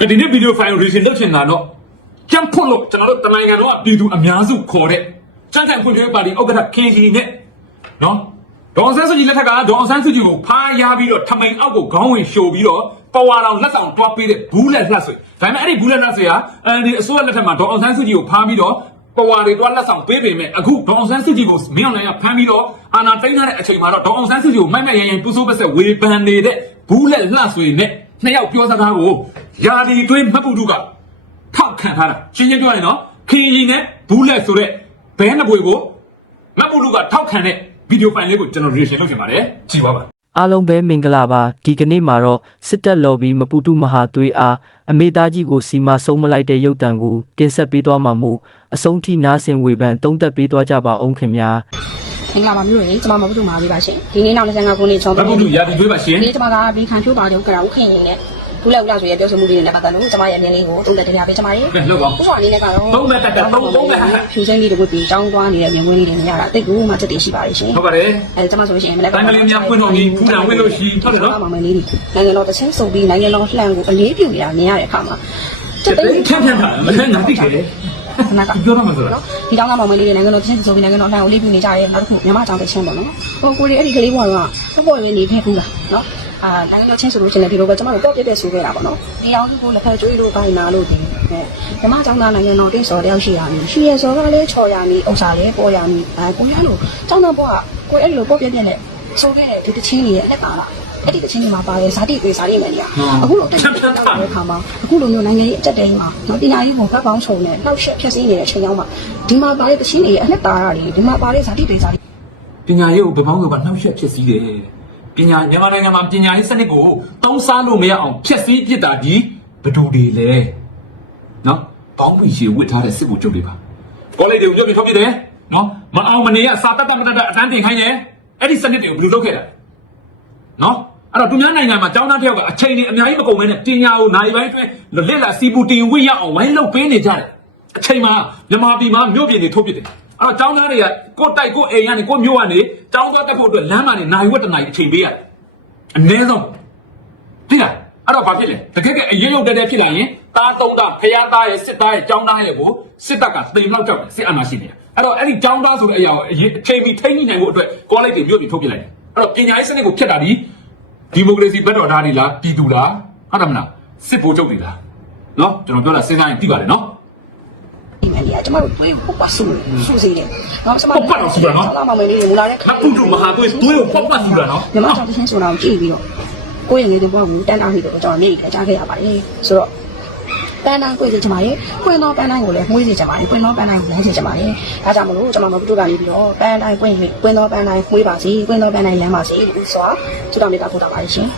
ကဒီနေ့ဗီဒီယိုဖိုင်ကို reason လုပ်ချင်တာတော့ကျန်းဖွတ်လို့ကျွန်တော်တို့တနိုင်ငံလုံးကပြည်သူအများစုခေါ်တဲ့စံတန်ဖွံ့ဖြိုးရေးပါတီဥက္ကဋ္ဌခင်ကြီးနဲ့နော်ဒေါ်အောင်ဆန်းစုကြည်လက်ထက်ကဒေါ်အောင်ဆန်းစုကြည်ကိုဖားရပြီးတော့ထမိန်အောက်ကိုခေါင်းဝင်ရှို့ပြီးတော့ပဝါတော်လက်ဆောင်တွားပေးတဲ့ဘူးလက်လှဆွေဒါပေမဲ့အဲ့ဒီဘူးလက်လှဆွေဟာအဲဒီအစိုးရလက်ထက်မှာဒေါ်အောင်ဆန်းစုကြည်ကိုဖားပြီးတော့ပဝါတွေတွားလက်ဆောင်ပေးပေမဲ့အခုဒေါ်အောင်ဆန်းစုကြည်ကိုမင်းအောင်လှိုင်ကဖမ်းပြီးတော့အာဏာသိမ်းထားတဲ့အချိန်မှာတော့ဒေါ်အောင်ဆန်းစုကြည်ကိုမိုက်မိုက်ရန်ရန်ပူဆိုးပက်ဆက်ဝေဖန်နေတဲ့ဘူးလက်လှဆွေနဲ့ နှစ်ယောက်ပြောစကားကိုယာဒီတွင်းမပူတုကထောက်ခံထားတာရှင်းရှင်းပြောရရင်နော်ခင်ရီနဲ့ဘူးလက်ဆိုတဲ့ဘဲနှစ်ပွေကိုမတ်ပူလူကထောက်ခံတဲ့ဗီဒီယိုဖိုင်လေးကိုကျွန်တော် reaction လုပ်ချင်ပါတယ်ကြည့်ပါပါအားလုံးပဲမင်္ဂလာပါဒီကနေ့မှာတော့စစ်တပ်လော်ဘီမပူတုမဟာသွေးအားအမေသားကြီးကိုစီမဆုံးမလိုက်တဲ့ရုပ်တံကိုတင်ဆက်ပေးသွားမှာမို့အဆုံးထိနားဆင်ဝေဖန်တုံးသက်ပေးသွားကြပါအောင်ခင်ဗျာ မင်္ဂလာပါမျိုးရေကျွန်မမဟုတ်တူမှာပေးပါရှင်ဒီနေ့နောက်25ခုနှစ်ချောင်းမတ်ပူလူရာဒီသွေးပါရှင်ဒီနေ့ကျွန်မကဘီခံဖြိုးပါတော့ကြတာဥခင်ရင်နဲ့ဘူးလက်ဦးလာဆိုရပြောဆိုမှုလေးတွေနဲ့ပတ်သက်လို့ကျွန်မရဲ့အမြင်လေးကိုတုံးသက်တရားပေးကျွန်မရေကဲလောက်ပါဥပမာအနေနဲ့ကတော့သုံးမဲ့တက်တက်သုံးသုံးမဲ့ဟာဟာဖြူစင်းလေးတွေပြီးတောင်းသွားနေတဲ့မြင်ကွင်းလေးတွေမြင်ရတာတိတ်ကူမှချက်တည်ရှိပါတယ်ရှင်ဟုတ်ပါတယ်အဲကျွန်မဆိုရှင်မနေ့ကတိုင်းကလေးများဖွင့်တော်ပြီးဖူးတာဝင့်လို့ရှိဟုတ်တယ်နော်မမလေးတွေနိုင်ငံတော်တချင်းစုပ်ပြီးနိုင်ငံတော်လှန်ကိုအလေးပြုနေတာမြင်ရတဲ့အခါမှာတက်တက်ထန်ထန်တာမထန်နာတိခဲတယ် ခဏကပြောတော့မှာဆိုတော့နော်ဒီတောင်းကမောင်မလေးတွေနိုင်ငံတော်တချင်းစုပ်ပြီးနိုင်ငံတော်လှန်ကိုလေးပြုနေကြတယ်နောက်တစ်ခုမြန်မာကြောင်တချင်းပေါ့နော်ဟိုကိုရီအဲ့ဒီကလေးဘွားကပေါ့ပေါ့လေးနေခဲ့ဘူးလားနော်အာနိုင်ငံတော်ချင်းဆိုလို့ချင်းလည်းဒီလိုပဲကျွန်တော်တို့တော့ပြည့်ပြည့်ဆိုခဲ့တာပေါ့နော်ဒီအောင်စုကိုလက်ဖက်ကျွေးလို့ပိုင်းနာလို့ဒီအဲမြန်မာကြောင်သားနိုင်ငံတော်တင်းစော်တယောက်ရှိရမည်ရှိရစော်ကလည်းချော်ရမည်ဥစ္စာလည်းပေါ်ရမည်အဲကိုရလို့ကျောင်းသားဘွားကကိုအဲ့လိုပေါ့ပြည့်ပြည့်နဲ့ဆိုခဲ့တဲ့ဒီတချင်းကြီးရဲ့အလက်ကာလာ အဲ့ဒီတချင်းကြီးမှာပါတယ်ဇာတိတွေဇာတိမယ်နေရအခုလိုတက်တက်တက်တဲ့ခါမှာအခုလိုမျိုးနိုင်ငံရေးအကြက်တဲကြီးမှာနော်ပညာရေးကိုကပ်ကောင်းချုံနဲ့နှောက်ရှက်ဖြည့်ဆည်းနေတဲ့အချိန်ရောက်မှာဒီမှာပါတဲ့တချင်းတွေရဲ့အလက်ကာလာတွေဒီမှာပါတဲ့ဇာတိတွေဇာတိပညာရေးကိုဘယ်ပေါင်းကနှောက်ယှက်ဖြစ်စည်းတယ်ပညာမြန်မာနိုင်ငံမှာပညာရေးစနစ်ကိုတောင်းစားလို့မရအောင်ဖျက်ဆီးပစ်တာဒီဘယ်သူတွေလဲနော်ပေါင်းပြီးရှေဝစ်ထားတဲ့စစ်ဗိုလ်ချုပ်တွေပါကောလိပ်တွေကိုပြုတ်ပြထုတ်ပြတယ်နော်မအောင်မနေရစာတတ်တတ်မတတ်တတ်အတန်းတင်ခိုင်းတယ်အဲ့ဒီစနစ်တွေကိုဘယ်လိုလုပ်ခဲ့တာ နော်အဲ့တော့သူများနိုင်ငံမှာကျောင်းသားတယောက်ကအချိန်ကြီးအများကြီးမကုန်ဘဲနဲ့ပညာကိုနိုင်ပိုင်းအတွင်းလက်လာစီပူတင်ဝိရအောင်ဝိုင်းလုပ်ပေးနေကြတယ်အချိန်မှာမြန်မာပြည်မှာမြို့ပြည်တွေထုတ်ပြတယ်အဲ့တော့ကျောင်းသားတွေကကိုယ်တိုက်ကိုယ်အိမ်ကနေကိုယ်မြို့ကနေကျောင်းသားတက်ဖို့အတွက်လမ်းမှာနေနိုင်ဝက်တနိုင်အချိန်ပေးရတယ်အနည်းဆုံးသိလားအဲ့တော့ဘာဖြစ်လဲတကယ်ကအရေးရုပ်တဲတဲဖြစ်လာရင်တားသုံးတာဖျားသားရဲ့စစ်သားရဲ့ចောင်းသားရဲ့ကိုစစ်တပ်ကသိမ်လောက်ကြောက်တယ်စစ်အာဏာရှင်တွေအဲ့တော့အဲ့ဒီចောင်းသားဆိုတဲ့အရာကိုအရေးအချိန်မီထိန်းညှိနိုင်ဖို့အတွက်ကောလိပ်တွေမြို့တွေထုတ်ပြလိုက်တယ် အဲ့တော့ပညာရေးစနစ်ကိုဖျက်တာဒီဒီမိုကရေစီဘက်တော်သားတွေလားပြည်သူလားဟုတ်တယ်မလားစစ်ဗိုလ်ချုပ်တွေလားနော်ကျွန်တော်ပြောတာစဉ်းစားရင်သိပါတယ်နော်ဒီမယ်နေရကျမတို့တွေးပုတ်ပါစုစုစီတယ်နော်ကျမပုတ်ပတ်တော့စုတာနော်ကျောင်းသားမောင်မလေးတွေမူလာတဲ့မပုတုမဟာသွေးသွေးကိုပေါက်ပတ်စုတာနော်မြန်မာကြောင်တချင်းဆိုတာကိုကြည့်ပြီးတော့ကိုယ့်ရဲ့ငယ်စဉ်ဘဝကိုတန်းတောင်းပြီးတော့ကျွန်တော်မျက်ရည်ထဲကြားခဲ့ရပါတယ်ဆိုတော့ ပန်းတိုင်းကိုယ်စီချင်ပါတယ်ကွင်းသောပန်းတိုင်းကိုလည်းမှုေးစီချင်ပါတယ်ကွင်းသောပန်းတိုင်းကိုလည်းချင်ချင်ပါတယ်ဒါကြောင့်မလို့ကျွန်တော်မပုတုကနေပြီးတော့ပန်းတိုင်းကွင်း၍ကွင်းသောပန်းတိုင်းမှုေးပါစေကွင်းသောပန်းတိုင်းလမ်းပါစေလို့ဥစွာဆုတောင်းမေတ္တာပို့တာပါတယ်ရှင်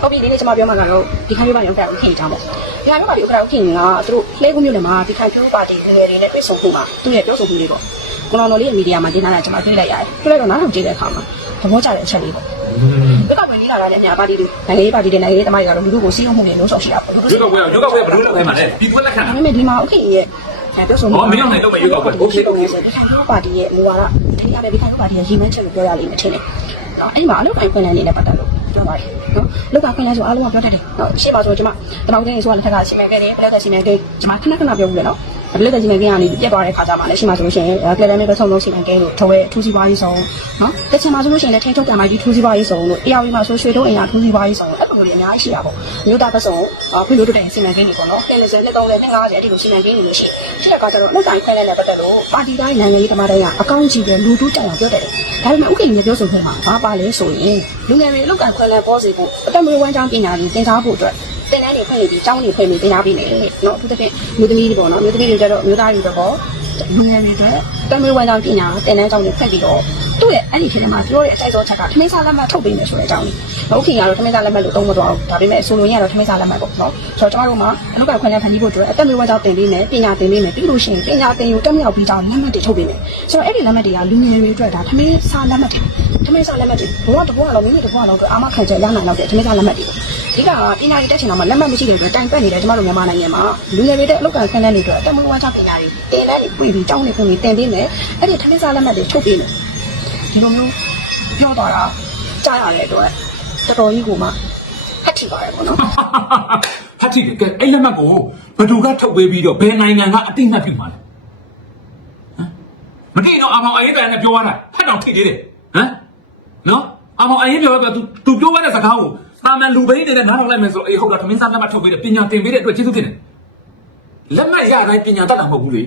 ဟုတ်ပြီဒီနေ့ကျွန်မပြောမှာကတော့ဒီခိုင်ပြပါရုံတက်ဦးခင်ကြောင်းပေါ့ဒီခိုင်ပြပါရုံတက်ဦးခင်ကသူတို့လှဲကူးမျိုးနဲ့မှာဒီခိုင်ပြပါတီငယ်တွေနဲ့တွေ့ဆုံမှုမှာသူရဲ့ပြောဆိုမှုလေးပေါ့ကိုတော်တော်လေးရဲ့မီဒီယာမှာတင်ထားတာကျွန်မတွေ့လိုက်ရတယ်တွေ့လိုက်တော့နားထောင်ကြည့်တဲ့အခါမှာသဘောကျတဲ့အချက်လေးပေါ့ ဘက်ကဝင်လာတာလည်းအများပါတီတွေနိုင်ငံရေးပါတီတွေနိုင်ငံရေးသမားတွေကတော့လူလူကိုစီးရုံမှုတွေလုံးဆောင်ရှိတာပေါ့ရွေးကောက်ပွဲရွေးကောက်ပွဲဘယ်လိုလုပ်ခိုင်းမှာလဲပြည်သူလက်ခံဒါပေမဲ့ဒီမှာ okay ရဲ့ပြောဆိုမှုဟောမင်းအောင်နိုင်တော့မရွေးကောက်ပွဲ okay okay ဒီခိုင်ပြောပါတီရဲ့မူဝါဒဒီရမယ်ဒီခိုင်ပြောပါတီရဲ့ရည်မှန်းချက်ကိုပြောရလိမ့်မယ်ထင်တယ်နော်အဲ့ဒီမှာအလုပ်ကိုင်ခွင့်လန်းနေနဲ့ပတ်သက်လို့ပြောပါတယ်နော်အလုပ်ကိုင်ခွင့်လန်းဆိုအားလုံးကပြောတတ်တယ်နော်ရှေ့မှာဆိုကျွန်မတမောင်တင်းဆိုတာလက်ထက်ကစီမံခဲ့တယ်ဘလက်ကစီမံခဲ့ကျွန်မခဏခဏပြောဘူးလေနော် ဘလက်ကစီမံခဲ့ရနေပြတ်သွားတဲ့ခါကျမှလည်းရှေ့မှာဆိုလို့ရှိရင်ကလန်နဲ့ပဲဆုံးလုံးစီမံခဲ့လို့ထော်ရဲထူးစီပွားရေးဆောင်နော်တချင်မှာဆိုလို့ရှိရင်လည်းထိထုတ်ကံမိုက်ကြီးထူးစီပွားရေးဆောင်လို့တရားဝင်မှာဆိုရွှေတို့အိမ်ယာထူးစီပွားရေးဆောင်လို့အဲ့လိုမျိုးတွေအများကြီးရှိတာပေါ့မြို့သားပတ်စုံဖိလို့တို့တဲ့စီမံကိန်းတွေပေါ့နော်တယ်လီဆယ်နဲ့30နဲ့50အဲ့ဒီလိုစီမံကိန်းတွေလို့ရှိရှိတဲ့အခါကျတော့အလုပ်ကိုင်ခွင့်လန်းနဲ့ပတ်သက်လို့ပါတီတိုင်းနိုင်ငံရေးသမားတိုင်းကအကောင့်ကြီးပဲလူတူးကြအောင်ပြောတယ်ဒါပေမဲ့ဥက္ကဋ္ဌကြီးပြောဆိုခွင့်မှာဘာပါလဲဆိုရင်လူငယ်တွေအလုပ်ကိုင်ခွင့်လန်းပေါ်စီဖို့အတက်မွေးဝမ်းကြောင်းပညာတွေသင်ကြားဖို့အတွက်တ င်တန်းတွေဖွင့်နေပြီးကျောင်းတွေဖွင့်ပြီးသင်ကြားပေးနေတယ်နော်အထူးသဖြင့်မြို့သမီးတွေပေါ့နော်မြို့သမီးတွေကြတော့မြို့သားတွေတော့လူငယ်တွေအတွက်တက်မွေးဝမ်းကြောင်းပညာတင်တန်းကျောင်းတွေဖွင့်ပြီးတော့သူ့ရဲ့အဲ့ဒီခေတ်မှာပြောတဲ့အကြိုက်ဆုံးချက်ကထမင်းစားလက်မှတ်ထုတ်ပေးမယ်ဆိုတဲ့အကြောင်းကြီးဟုတ်ခင်ကတော့ထမင်းစားလက်မှတ်လို့သုံးမသွားဘူးဒါပေမဲ့ဆိုလိုရင်းကတော့ထမင်းစားလက်မှတ်ပေါ့နော်ဆိုတော့ကျမတို့မှာအလုပ်ကိုင်ခွင့်လန်းဖန်တီးဖို့အတွက်အတက်မွေးဝမ်းကြောင်းတင်ပေးမယ်ပညာတင်ပေးမယ်ပြီးလို့ရှိရင်ပညာသင်ယူတက်မြောက်ပြီးကြောင်းလက်မှတ်တွေထုတ်ပေးမယ်ဆိုတော့အဲ့ဒီလက်မှတ်တွေကလူငယ်တွေအတွက်ဒါထမင်းစားလက်မှတ်တွေထမင်းစားလက်မှတ်တွေဘဝတစ်ဘဝလုံးမိမိတစ်ဘဝလုံးအာမခံချက်ရနိုင်တော့တဲ့ထမင်းစားလက်မှတ်တွေ ဒီကပညာရေးတက်ချင်တာမှလက်မှတ်မရှိတဲ့အတွက်တိုင်ပတ်နေတယ်ကျမတို့မြန်မာနိုင်ငံမှာလူငယ်တွေတဲ့အလုပ်ကိုင်ခွင့်လန်းတွေအတွက်အတက်မွေးဝမ်းကြောင်းပညာတွေတင်တန်းတွေပြည်ပြီးကျောင်းတွေဖွင့်ပြီးတင်ပေးမယ်အဲ့ဒီထမင်းစားလက်မှတ်တွေထုတ်ပေးမယ်ဒီလိုမျိုးပြောသွားတာကြားရတဲ့အတွက်တော်တော်ကြီးကိုမှခက်တ်ထိပါတယ်ပေါ့နော်ဟာတိကဲအဲ့လက်မှတ်ကိုဘယ်သူကထုတ်ပေးပြီးတော့ဘယ်နိုင်ငံကအတိအမှတ်ပြုမှာလဲဟမ်မတိတော့အမောင်အရင်တည်းနဲ့ပြောရတာဖတ်တော့ထိသေးတယ်ဟမ်နော်အမောင်အရင်ပြောတော့ तू तू ပြောရတဲ့စကားကို တာမန်လူပိန်းနေတဲ့နားထောင်လိုက်မယ်ဆိုအေးဟုတ်တာသမင်းစားလက်မှတ်ထုတ်ပေးတယ်ပညာသင်ပေးတဲ့အတွက်ကျေးဇူးတင်တယ်လက်မှတ်ရတိုင်းပညာတတ်တာမဟုတ်ဘူးလေ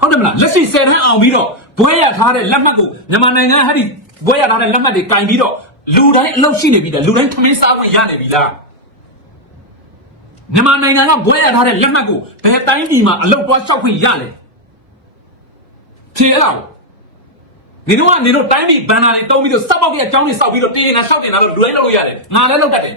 ဟုတ်တယ်မလားလက်ရှိ10တန်းအောင်ပြီးတော့ဘွဲရထားတဲ့လက်မှတ်ကိုမြန်မာနိုင်ငံဟဲ့ဒီဘွဲရထားတဲ့လက်မှတ်တွေကင်ပြီးတော့လူတိုင်းအလုပ်ရှိနေပြီလားလူတိုင်းသမင်းစားခွင့်ရနေပြီလားမြန်မာနိုင်ငံကဘွဲရထားတဲ့လက်မှတ်ကိုဘယ်တိုင်းပြည်မှာအလုတ်သွားလျှောက်ခွင့်ရလဲဖြေအဲ့လား နေတော့ကနေတော့တိုင်းပြည်ဘန်နာတွေတုံးပြီးတော့စက်ပေါက်ကြီးအကြောင်းတွေစောက်ပြီးတော့တင်းနေတာလျှောက်တင်တာတော့လူတိုင်းလုပ်လို့ရတယ်ငါလည်းလုပ်တတ်တယ်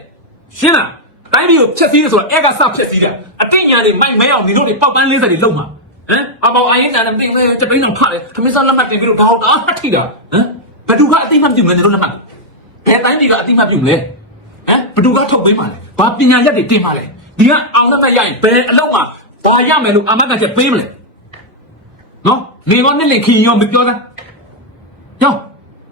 ရှင်းလားတိုင်းပြည်ကိုဖျက်ဆီးတယ်ဆိုတော့အဲ့ကစဖျက်ဆီးတာအတိညာတွေမိုက်မဲအောင်နေတို့တွေပေါက်ပန်း40တွေလုံမှာဟမ်အပေါင်အရင်ညာနဲ့မသိလဲတပိန်းတော့ဖတ်တယ်ခမင်းစားလက်မှတ်တင်ပြီးတော့ဒါတော့အထိတာဟမ်ဘယ်သူကအတိမတ်ပြုမလဲနေတို့လက်မှတ်ဘယ်တိုင်းပြည်ကအတိမတ်ပြုမလဲဟမ်ဘယ်သူကထုတ်ပေးမှာလဲဘာပညာရက်တွေတင်မှာလဲဒီကအောင်လက်သက်ရရင်ဘယ်အလုံးမှာဘာရမယ်လို့အမတ်ကချက်ပေးမလဲနော်နေကောနဲ့လေခင်ရောမပြောသားရော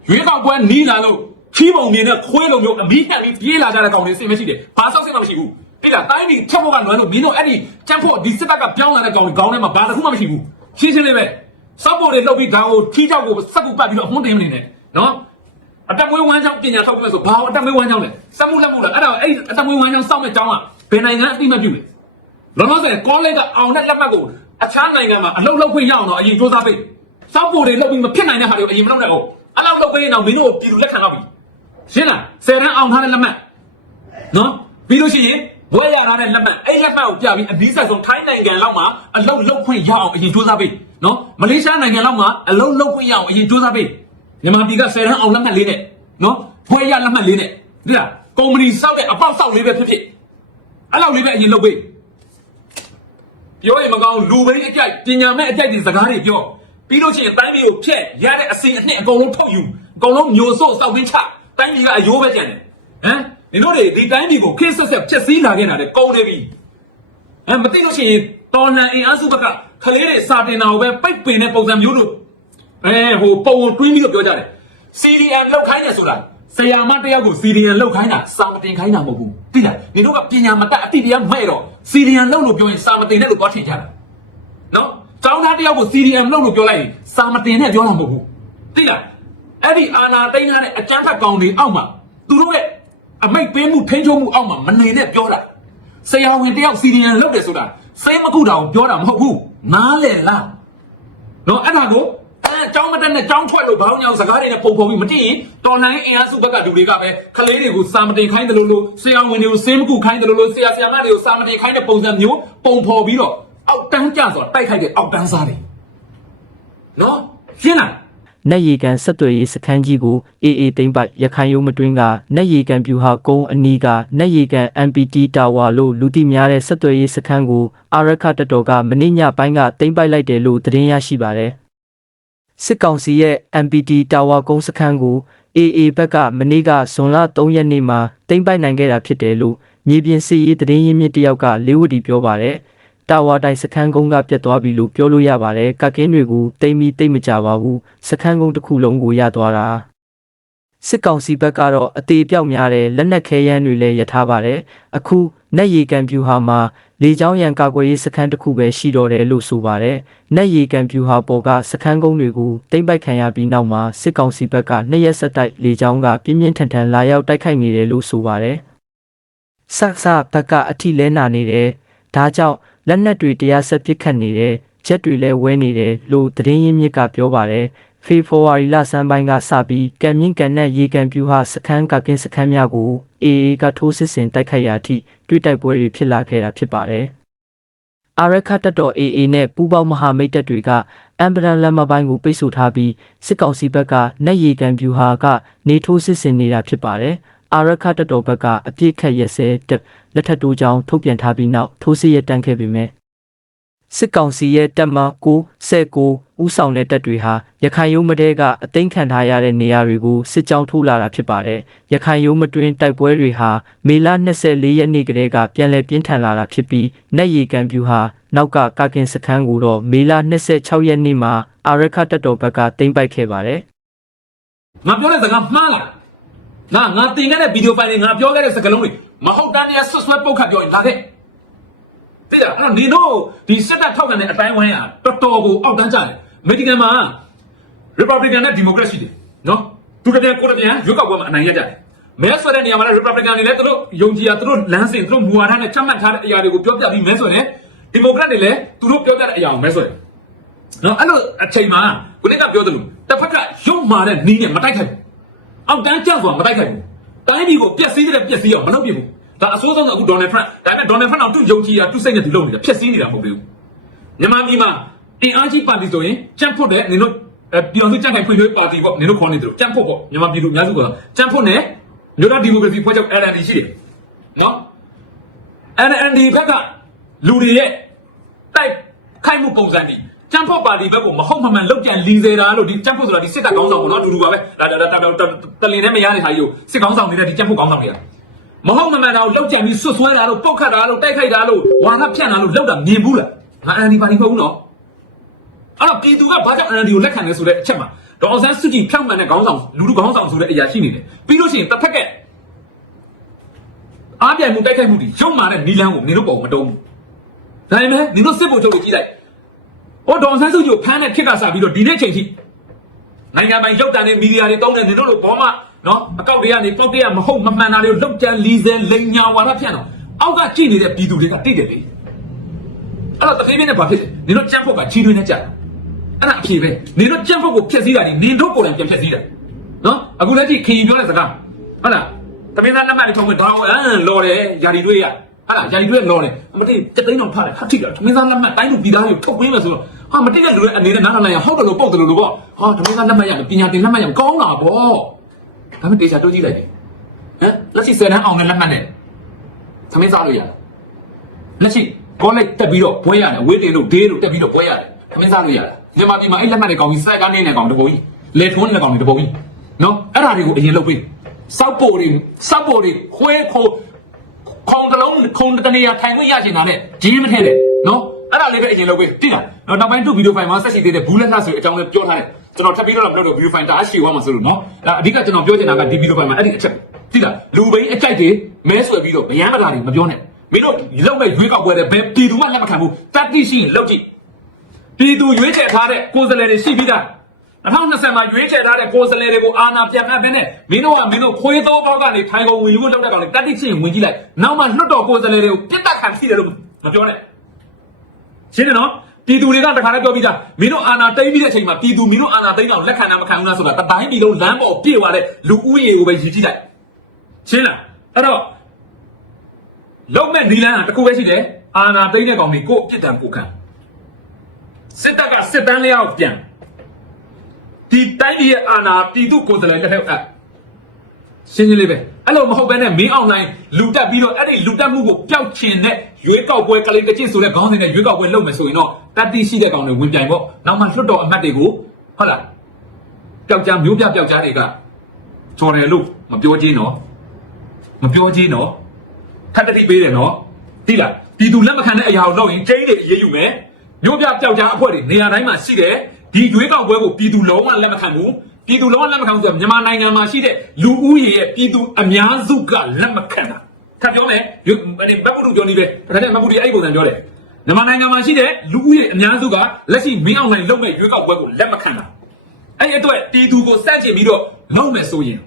ရွေးကောက်ပွဲနီးလာလို့ခီးပုံမြင်တဲ့ခွေးလိုမျိုးအမီးခံပြီးပြေးလာကြတဲ့ကောင်တွေစင်မရှိတယ်ဘာဆောက်စစ်မှမရှိဘူးတိလားတိုင်းပြည်ချက်ဖို့ကလွယ်လို့မင်းတို့အဲ့ဒီချမ်းဖို့ဒီစစ်တပ်ကပြောင်းလာတဲ့ကောင်တွေခေါင်းထဲမှာဘာတစ်ခုမှမရှိဘူးရှင်းရှင်းလေးပဲစောက်ဖို့တွေလှုပ်ပြီးဒါကိုခီးကြောက်ကိုစက်ကူပတ်ပြီးတော့အမှုတင်မနေနဲ့နော်အတက်မွေးဝမ်းကြောင်းပညာထောက်ပြမယ်ဆိုဘာလို့အတက်မွေးဝမ်းကြောင်းလဲစက်မှုလက်မှုလားအဲ့ဒါအဲ့အတက်မွေးဝမ်းကြောင်းစောင့်မဲ့ကြောင်းကဘယ်နိုင်ငံအတိမတ်ပြုလဲလောလောဆယ်ကောလိပ်ကအောင်တဲ့လက်မှတ်ကိုအခြားနိုင်ငံမှာအလုတ်လောက်ခွင့်ရအောင်တော့အရင်စူးစမ်းပေးစောက်ဖို့တွေလုပ်ပြီးမဖြစ်နိုင်တဲ့ဟာတွေကိုအရင်မလုပ်နဲ့ဟုတ် အဲ့လောက်လုပ်ပေးရင်တော့မင်းတို့ပြည်သူလက်ခံတော့ပြီရှင်းလားဆယ်တန်းအောင်ထားတဲ့လက်မှတ်နော်ပြီးလို့ရှိရင်ဘွဲရထားတဲ့လက်မှတ်အဲ့လက်မှတ်ကိုပြပြီးအပြီးဆက်ဆုံးထိုင်းနိုင်ငံလောက်မှာအလုတ်လောက်ခွင့်ရအောင်အရင်စူးစမ်းပေးနော်မလေးရှားနိုင်ငံလောက်မှာအလုတ်လောက်ခွင့်ရအောင်အရင်စူးစမ်းပေးမြန်မာပြည်က10တန်းအောင်လက်မှတ်လေးနဲ့နော်ဘွဲရလက်မှတ်လေးနဲ့ဒီလားကုမ္ပဏီစောက်တဲ့အပေါက်စောက်လေးပဲဖြစ်ဖြစ်အဲ့လောက်လေးပဲအရင်လုပ်ပေးပြောရင်မကောင်းလူဘိန်းအကြိုက်ပညာမဲ့အကြိုက်ဒီစကားတွေပြော ပြီးလို့ရှိရင်တိုင်းပြည်ကိုဖျက်ရတဲ့အစီအနှစ်အကုန်လုံးထုတ်ယူအကုန်လုံးမျိုးစို့စောက်သိန်းချတိုင်းပြည်ကအယိုးပဲကြံတယ်ဟမ်ဒီတို့တွေဒီတိုင်းပြည်ကိုခေတ်ဆက်ဆက်ဖျက်ဆီးလာခဲ့တာလေကုန်နေပြီအဲမသိလို့ရှိရင်တော်လန်အင်အားစုဘက်ကခလေးတွေစာတင်တာကိုပဲပိတ်ပင်တဲ့ပုံစံမျိုးတို့အဲဟိုပုံတွင်းပြီးတော့ပြောကြတယ် CDN လောက်ခိုင်းတယ်ဆိုတာဆရာမတယောက်ကို CDN လောက်ခိုင်းတာစာမတင်ခိုင်းတာမဟုတ်ဘူးသိလားဒီတို့ကပညာမတတ်အတိတရားမဲ့တော့ CDN လောက်လို့ပြောရင်စာမတင်နဲ့လို့သွားထင်ကြတာနော် ကျောင်းသားတယောက်ကို CDN လောက်လို့ပြောလိုက်ရင်စာမတင်နဲ့ပြောတာမဟုတ်ဘူးသိလားအဲ့ဒီအာနာတိန်ထားတဲ့အကျန်းဖက်ကောင်တွေအောက်မှာသူတို့ရဲ့အမိတ်ပေးမှုထိန်းချုပ်မှုအောက်မှာမနေနဲ့ပြောတာဆရာဝန်တယောက်စီရီယန်လုပ်တယ်ဆိုတာစေးမကုတာကိုပြောတာမဟုတ်ဘူးနားလေလားနော်အဲ့ဒါကိုအဲအကြောင်းမတက်နဲ့ကြောင်းထွက်လို့ဘောင်းညောင်စကားတွေနဲ့ပုံပုံပြီးမတည်ရင်တော်လိုင်းအင်အားစုဘက်ကလူတွေကပဲခလေးတွေကိုစာမတင်ခိုင်းတယ်လို့လို့ဆရာဝန်တွေကိုစေးမကုခိုင်းတယ်လို့လို့ဆရာဆရာမတွေကိုစာမတင်ခိုင်းတဲ့ပုံစံမျိုးပုံဖော်ပြီးတော့ အောက်တန်းကြဆိုတာတိုက်ခိုက်တဲ့အောက်တန်းစားတွေနော်ရှင်းလားနက်ရီကန်ဆက်သွယ်ရေးစခန်းကြီးကို AA သိမ်းပိုက်ရခိုင်ရုံးမတွင်းကနက်ရီကန်ပြူဟာကုန်းအနီးကနက်ရီကန် MPT တာဝါလို့လူသိများတဲ့ဆက်သွယ်ရေးစခန်းကိုအာရခတတော်ကမင်းညပိုင်းကသိမ်းပိုက်လိုက်တယ်လို့သတင်းရရှိပါတယ်။စစ်ကောင်စီရဲ့ MPT တာဝါကုန်းစခန်းကို AA ဘက်ကမနေ့ကဇွန်လ3ရက်နေ့မှာသိမ်းပိုက်နိုင်ခဲ့တာဖြစ်တယ်လို့မြေပြင်စစ်ရေးသတင်းရင်းမြစ်တယောက်ကလေးဝတီပြောပါတယ်။ တာဝါတိုင်စခန်းကုန်းကပြတ်သွားပြီလို့ပြောလို့ရပါတယ်။ကကင်းတွေကိုတိမ်ပြီးတိတ်မကြပါဘူး။စခန်းကုန်းတစ်ခုလုံးကိုရသွားတာ။စစ်ကောင်စီဘက်ကတော့အသေးပြောက်များတဲ့လက်နက်ခဲယမ်းတွေလည်းရထားပါတယ်။အခုနက်ရီကန်ပြူဟာမှာလေကြောင်းရန်ကာကွယ်ရေးစခန်းတစ်ခုပဲရှိတော့တယ်လို့ဆိုပါတယ်။နက်ရီကန်ပြူဟာပေါ်ကစခန်းကုန်းတွေကိုတိမ့်ပိုက်ခံရပြီးနောက်မှာစစ်ကောင်စီဘက်ကနှစ်ရက်ဆက်တိုက်လေကြောင်းကပြင်းပြင်းထန်ထန်လာရောက်တိုက်ခိုက်နေတယ်လို့ဆိုပါတယ်။ဆက်ဆဘက်ကအထိလဲနာနေတယ်။ဒါကြောင့် လက်နက်တွေတရားဆက်ပစ်ခတ်နေတယ်ချက်တွေလည်းဝဲနေတယ်လို့သတင်းရင်းမြစ်ကပြောပါတယ်ဖေဖော်ဝါရီလဆန်းပိုင်းကစပြီးကံမြင့်ကန်နဲ့ရေကန်ပြူဟာစခန်းကကင်းစခန်းများကို AA ကထိုးစစ်ဆင်တိုက်ခိုက်ရာအထိတွေ့တိုက်ပွဲတွေဖြစ်လာခဲ့တာဖြစ်ပါတယ်အာရခတက်တော် AA နဲ့ပူးပေါင်းမဟာမိတ်တပ်တွေကအမ်ဘရန်လမ်းမပိုင်းကိုပိတ်ဆို့ထားပြီးစစ်ကောင်စီဘက်ကနက်ရီကန်ပြူဟာကနေထိုးစစ်ဆင်နေတာဖြစ်ပါတယ် အာရခတက်တော်ဘက်ကအပြစ်ခတ်ရက်စဲတက်လက်ထက်တိုးကြောင်းထုတ်ပြန်ထားပြီးနောက်ထိုးစစ်ရတန့်ခဲ့ပေမဲ့စစ်ကောင်စီရဲ့တပ်မ919ဦးဆောင်တဲ့တပ်တွေဟာရခိုင်ရုံးမတဲကအသိမ်းခံထားရတဲ့နေရာတွေကိုစစ်ကြောင်းထိုးလာတာဖြစ်ပါတယ်။ရခိုင်ရုံးမတွင်တိုက်ပွဲတွေဟာမေလ24ရက်နေ့ကတည်းကပြန်လည်ပြင်းထန်လာတာဖြစ်ပြီးနက်ရီကန်ပြူဟာနောက်ကကာကင်စခန်းကိုတော့မေလ26ရက်နေ့မှာအာရခတပ်တော်ဘက်ကသိမ်းပိုက်ခဲ့ပါတယ်။ငါပြောတဲ့စကားမှားလား ငါငါတင်ခဲ့တဲ့ဗီဒီယိုဖိုင်တွေငါပြောခဲ့တဲ့စကားလုံးတွေမဟုတ်တမ်းတရားဆွတ်ဆွဲပုတ်ခတ်ပြောရင်လာခဲ့တိကျအဲ့တော့နေတော့ဒီစစ်တပ်ထောက်ခံတဲ့အတိုင်းဝိုင်းကတော်တော်ကိုအောက်တန်းကြတယ်အမေရိကန်မှာ Republican နဲ့ Democrat ရှိတယ်နော်သူတပြန်ကိုတပြန်ရွေးကောက်ပွဲမှာအနိုင်ရကြတယ်မဲဆွဲတဲ့နေရာမှာလည်း Republican တွေလည်းသူတို့ယုံကြည်ရသူတို့လမ်းစဉ်သူတို့မူဝါဒနဲ့ချမှတ်ထားတဲ့အရာတွေကိုပြောပြပြီးမဲဆွဲတယ် Democrat တွေလည်းသူတို့ပြောပြတဲ့အရာကိုမဲဆွဲတယ်နော်အဲ့လိုအချိန်မှာခုနကပြောသလိုတစ်ဖက်ကရုပ်မာတဲ့နီးနဲ့မတိုက်ခိုက်ဘူး အောက်တန်းကြောက်သွားမတိုက်ခိုက်ဘူးတိုင်းပြည်ကိုပျက်စီးတဲ့ပျက်စီးအောင်မလုပ်ပြဘူးဒါအဆိုးဆုံးကအခု Donald Trump ဒါပေမဲ့ Donald Trump တော့သူ့ယုံကြည်ရသူ့စိတ်နဲ့သူလုပ်နေတာဖျက်ဆီးနေတာမဟုတ်ဘူးမြန်မာပြည်မှာအင်အားကြီးပါတီဆိုရင်ကြက်ဖွတ်တဲ့နင်တို့အဲပြည်အောင်စုကြက်ခိုင်ဖွင့်ဖြိုးပါတီပေါ့နင်တို့ခေါ်နေတယ်ကြက်ဖွတ်ပေါ့မြန်မာပြည်သူအများစုကကြက်ဖွတ်နဲ့မြို့တော်ဒီမိုကရေစီဖွဲ့ချုပ် LND ရှိတယ်နော် NND ဘက်ကလူတွေရဲ့တိုက်ခိုက်မှုပုံစံဒီ ကျန်းဖော့ပါတီဘက်ကိုမဟုတ်မမှန်လောက်ကြံလီစေတာလို့ဒီကျန်းဖော့ဆိုတာဒီစစ်တပ်ကောင်းဆောင်ပေါ့နော်အတူတူပါပဲဒါဒါဒါတလင်နဲ့မရတဲ့ဟာကြီးကိုစစ်ကောင်းဆောင်နေတဲ့ဒီကျန်းဖော့ကောင်းဆောင်တွေကမဟုတ်မမှန်တာကိုလောက်ကြံပြီးဆွတ်ဆွဲတာလို့ပုတ်ခတ်တာလို့တိုက်ခိုက်တာလို့ဝါဒဖြန့်တာလို့လောက်တာမြင်ဘူးလားငါ NND ပါတီမဟုတ်ဘူးနော်အဲ့တော့ပြည်သူကဘာကြောင့် NND ကိုလက်ခံလဲဆိုတဲ့အချက်မှာဒေါ်အောင်ဆန်းစုကြည်ဖြောင့်မှန်တဲ့ခေါင်းဆောင်လူလူခေါင်းဆောင်ဆိုတဲ့အရာရှိနေတယ်ပြီးလို့ရှိရင်တစ်ဖက်ကအားပြိုင်မှုတိုက်ခိုက်မှုတွေရုံမာတဲ့နီလန်းကိုနေတို့ပေါ်မတုံးဘူးဒါပေမဲ့နေတို့စစ်ဗိုလ်ချုပ်တွေကြီးလိုက် ဟောဒေါ်အောင်ဆန်းစုကြည်ကိုဖမ်းတဲ့ခေတ်ကစပြီးတော့ဒီနေ့ချိန်ထိနိုင်ငံပိုင်ရုပ်တံနဲ့မီဒီယာတွေတောင်းတယ်နေတို့လိုဘောမနော်အကောက်တွေကနေပေါက်တွေကမဟုတ်မမှန်တာတွေကိုလောက်ကျန်လီစဲလိန်ညာဝါဒဖြန့်တော့အောက်ကကြည့်နေတဲ့ပြည်သူတွေကတိတ်တယ်လေအဲ့တော့တတိယနဲ့ဘာဖြစ်လဲနေတို့ကြမ်းဖို့ကချီးတွင်းနေကြတယ်အဲ့ဒါအဖြေပဲနေတို့ကြမ်းဖို့ကိုဖျက်ဆီးတာနေနေတို့ကိုယ်တိုင်ပြန်ဖျက်ဆီးတာနော်အခုလက်ကြည့်ခင်ကြီးပြောတဲ့စကားဟုတ်လားသမင်းသားလက်မှတ်တွေထုံးမယ်ဒါဟိုအမ်လော်တယ်ယာဒီတွေးရ ဟာလားယာဒီတွေးလော်တယ်မတိစက်သိန်းတော့ထားတယ်ဟာထိတာသမင်းသားလက်မှတ်တိုင်းလူပြည်သားတွေကိုထုတ်ပေးမယ်ဆိုတော့ဟာမတိတဲ့လူတွေအနေနဲ့နားထောင်လိုက်ရဟုတ်တယ်လို့ပုတ်တယ်လို့လို့ပေါ့ဟာသမင်းသားလက်မှတ်ရတယ်ပညာသင်လက်မှတ်ရကောင်းတာပေါ့ဒါပေမဲ့တေချာတိုးကြည့်လိုက်တယ်ဟမ်လက်ရှိဆယ်တန်းအောင်တဲ့လက်မှတ်နဲ့သမင်းသားလို့ရတယ်လက်ရှိဘောလိုက်တက်ပြီးတော့ပွဲရတယ်အဝေးတင်လို့ဒေးလို့တက်ပြီးတော့ပွဲရတယ်ခမင်းစားလို့ရတယ်မြန်မာပြည်မှာအဲ့လက်မှတ်တွေကောင်းပြီးစိုက်ကားနေနေကောင်းတပုံကြီးလေထွန်းနေကောင်းတပုံကြီးနော်အဲ့ဒါတွေကိုအရင်လုပ်ပေးစောက်ပိုတွေစောက်ပိုတွေခွဲခိုး ခုံတလုံးခုံတနေရထိုင်ခွင့်ရချင်တာနဲ့ဂျင်းမထဲနဲ့နော်အဲ့ဒါလေးပဲအရင်လုပ်ပေးတိလားနော်နောက်ပိုင်းသူ့ဗီဒီယိုဖိုင်မှာဆက်ရှိသေးတဲ့ဘူးလက်လှဆိုတဲ့အကြောင်းလေးပြောထားတယ်ကျွန်တော်ထပ်ပြီးတော့မလုပ်တော့ဗီဒီယိုဖိုင်တအားရှိသွားမှာဆိုလို့နော်ဒါအဓိကကျွန်တော်ပြောချင်တာကဒီဗီဒီယိုဖိုင်မှာအဲ့ဒီအချက်တိလားလူပိန်းအကြိုက်တွေမဲဆွယ်ပြီးတော့ဗျမ်းပတာတွေမပြောနဲ့မင်းတို့လောက်မဲ့ရွေးကောက်ပွဲတဲ့ဘယ်ပြည်သူမှလက်မခံဘူးတတိရှိရင်လောက်ကြည့်ပြည်သူရွေးချယ်ထားတဲ့ကိုယ်စားလှယ်တွေရှိပြီးသား 2020မှာရွေးချယ်ထားတဲ့ကိုယ်စားလှယ်တွေကိုအာဏာပြန်အပ်တဲ့နဲ့မင်းတို့ကမင်းတို့ခွေးသောဘောက်ကနေထိုင်ကုန်ဝင်ယူဖို့လုပ်တဲ့ကောင်တွေတတိရှိရင်ဝင်ကြည့်လိုက်နောက်မှလွတ်တော်ကိုယ်စားလှယ်တွေကိုပြစ်တက်ခံရှိတယ်လို့မပြောနဲ့ရှင်းတယ်နော်ပြည်သူတွေကတခါတည်းပြောပြီးသားမင်းတို့အာဏာသိမ်းပြီးတဲ့အချိန်မှာပြည်သူမင်းတို့အာဏာသိမ်းအောင်လက်ခံတာမခံဘူးလားဆိုတာတတိုင်းပြည်လုံးလမ်းပေါ်ပြေသွားတဲ့လူဦးရေကိုပဲယူကြည့်လိုက်ရှင်းလားအဲ့တော့လုံးမဲ့နီလန်းကတခုပဲရှိတယ်အာနာသိမ့်တဲ့ကောင်တွေကိုအပြစ်ဒဏ်ကိုခံစစ်တပ်ကစစ်တမ်းလျောက်ပြန် ဒီတိုင်းပြည်ရဲ့အာနာပြည်သူကိုယ်စားလှယ်လက်ထက်အပ်ရှင်းရှင်းလေးပဲအဲ့လိုမဟုတ်ဘဲနဲ့မင်းအောင်လိုင်းလူတက်ပြီးတော့အဲ့ဒီလူတက်မှုကိုပျောက်ချင်တဲ့ရွေးကောက်ပွဲကလေးတချစ်ဆိုတဲ့ခေါင်းစဉ်နဲ့ရွေးကောက်ပွဲလုပ်မယ်ဆိုရင်တော့တတိရှိတဲ့ကောင်တွေဝင်ပြိုင်ပေါ့နောက်မှလွတ်တော်အမတ်တွေကိုဟုတ်လားပျောက်ကြားမျိုးပြပျောက်ကြားတွေကကြော်တယ်လို့မပြောချင်းတော့မပြောချင်းတော့ထပ်တတိပေးတယ်နော်သိလားပြည်သူလက်မခံတဲ့အရာကိုလုပ်ရင်ကျင်းတွေအေးအေးယူမယ်မြို့ပြပျောက်ကြားအဖွဲ့တွေနေရာတိုင်းမှာရှိတယ် ဒီရွေးကောက်ပွဲကိုပြည်သူလုံးဝလက်မခံဘူးပြည်သူလုံးဝလက်မခံဘူးဆိုတော့မြန်မာနိုင်ငံမှာရှိတဲ့လူဦးရေရဲ့ပြည်သူအများစုကလက်မခံတာထပ်ပြောမယ်ရွေးအဲ့မက်ဘူးတို့ပြောနေပဲဒါနဲ့မက်ဘူးဒီအဲ့ဒီပုံစံပြောတယ်မြန်မာနိုင်ငံမှာရှိတဲ့လူဦးရေအများစုကလက်ရှိမင်းအောင်လှိုင်လုပ်မဲ့ရွေးကောက်ပွဲကိုလက်မခံတာအဲ့ဒီအတွက်ပြည်သူကိုစန့်ကျင်ပြီးတော့လုပ်မယ်ဆိုရင်